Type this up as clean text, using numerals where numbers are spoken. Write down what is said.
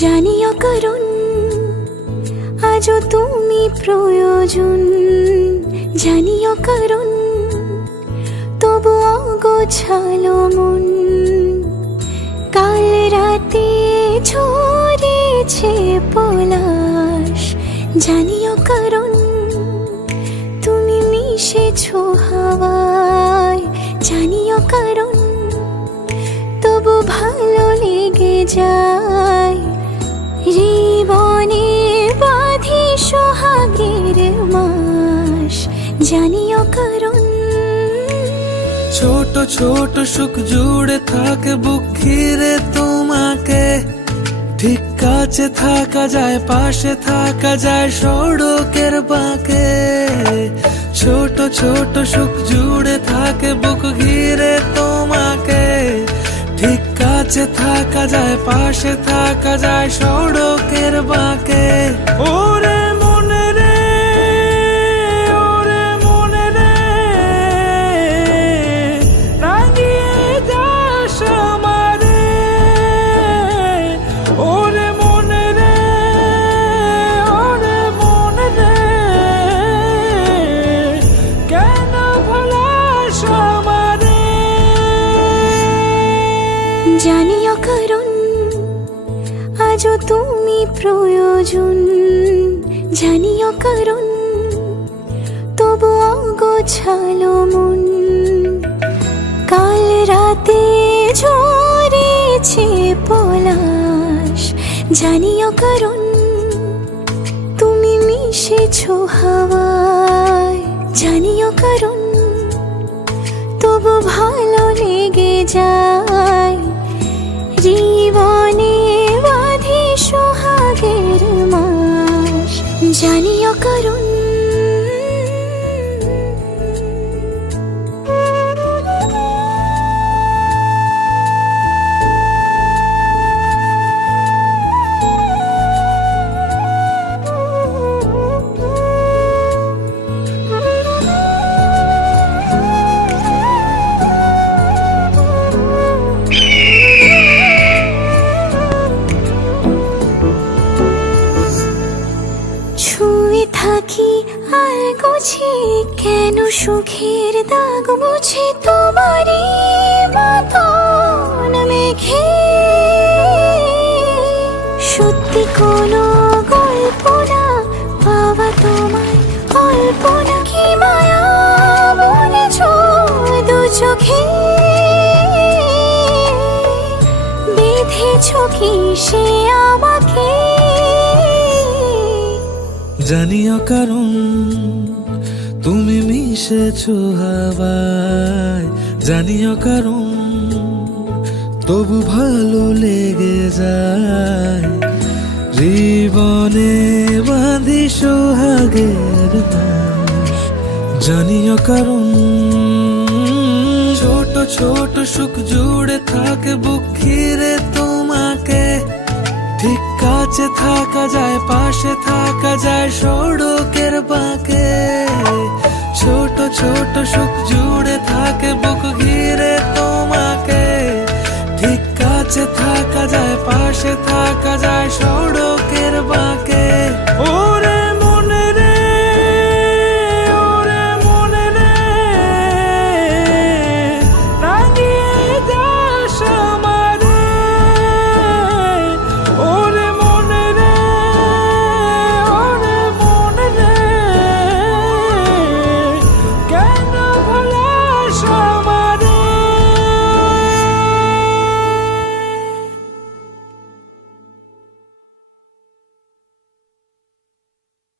জানিও কারণ আজও তুমি প্রয়োজন, জানিও কারণ তবু অগোছালো মন। কাল রাতে ঝরেছে পলাশ, জানিও কারণ তুমি মিশেছো হাওয়ায়, জানিও কারণ তবু ভালো লেগে যায়। জীবনে বাঁধি সোহাগের মাস, জানিও কারণ ছোট ছোট সুখ জুড়ে থাকে বুক ঘিরে তোমাকে। ঠিক কাছে থাকা যায়, পাশে থাকা যায় সড়কের বাঁকে। ছোট ছোট সুখ জুড়ে থাকে বুক ঘিরে তোমাকে। ঠিক কাছে থাকা যায়, পাশে থাকা যায় সড়কের বাঁকে। ওরে মনে রে, ওরে মনে রে, রাঙিয়ে যাস আমারে। ওরে মনে রে, ওরে মনে রে, কেন ভোলাস আমারে। জানিও কারণ আজও তুমি প্রয়োজন, জানিও কারণ তবু অগোছালো মন। কাল রাতে ঝরেছে পলাশ, জানিও কারণ তুমি মিশেছো হাওয়ায়, জানিও কারণ তবু ভালো লেগে যায়। জীবনে বাঁধি সোহাগের মাস, জানিও কারণ ছুঁয়ে থাকি আর গোছে কেন সুখের দাগ মুছে তোমারই মতন মেঘে। সত্যি কোনো গল্প না পাওয়া তোমায় কল্পনা, কি মায়া বলেছ দু চোখে। বেঁধেছ কি সে আমাকে, জানিও কারণ তুমি মিশেছো হাওয়ায়। জানিও কারণ তবু ভালো লেগে যায়। জীবনে বাঁধি সোহাগের মাস, জানিও কারণ ছোট ছোট সুখ জুড়ে থাকে বুক ঘিরে তোমাকে। ঠিক কাছে থাকা যায়, পাশে থাকা যায় সড়কের বাঁকে। ছোট ছোট সুখ জুড়ে থাকে বুক ঘিরে তোমাকে। ঠিক কাছে থাকা যায়, পাশে থাকা যায়